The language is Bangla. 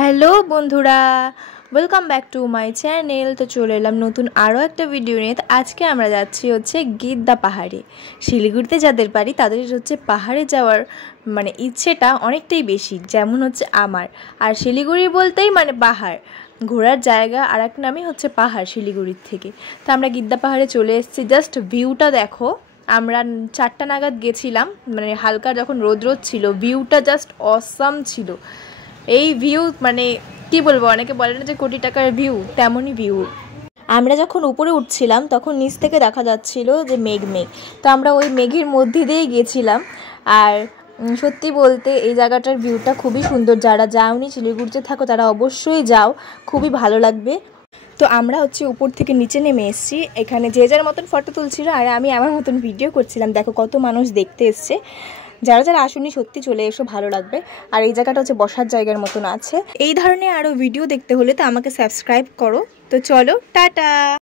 হ্যালো বন্ধুরা, welcome back to my channel. তো চলে এলাম নতুন আরও একটা ভিডিও নিয়ে। তো আজকে আমরা যাচ্ছি গিদ্দা পাহাড়ে। শিলিগুড়িতে যাদের বাড়ি তাদের পাহাড়ে যাওয়ার ইচ্ছেটা অনেকটাই বেশি, যেমন আমার। আর শিলিগুড়ি বলতেই পাহাড়, ঘোরার জায়গা আর এক নামই পাহাড় শিলিগুড়ির থেকে। তো আমরা গিদ্দা পাহাড়ে চলে এসেছি। জাস্ট ভিউটা দেখো। আমরা 4টা নাগাদ গেছিলাম, হালকা যখন রোদ ছিল, ভিউটা জাস্ট অসাম ছিল। এই ভিউ কি বলবো, অনেকে বলে না যে কোটি টাকার ভিউ, তেমনই ভিউ। আমরা যখন উপরে উঠছিলাম তখন নিচ থেকে দেখা যাচ্ছিল যে মেঘ। তো আমরা ওই মেঘের মধ্যে দিয়েই গেছিলাম। আর সত্যি বলতে এই জায়গাটার ভিউটা খুবই সুন্দর। যারা যাওনি, শিলিগুড়িতে থাকো, তারা অবশ্যই যাও, খুবই ভালো লাগবে। তো আমরা উপর থেকে নিচে নেমে এসেছি। এখানে যে যার মতন ফটো তুলছিল আর আমি আমার মতন ভিডিও করছিলাম। দেখো কত মানুষ দেখতে এসছে। যারা যারা আসুনি সত্যি চলে এসো, ভালো লাগবে। আর এই জায়গাটা বসার জায়গার মতন আছে। এই ধরনের আরও ভিডিও দেখতে হলে তো আমাকে সাবস্ক্রাইব করো। তো চলো, টাটা।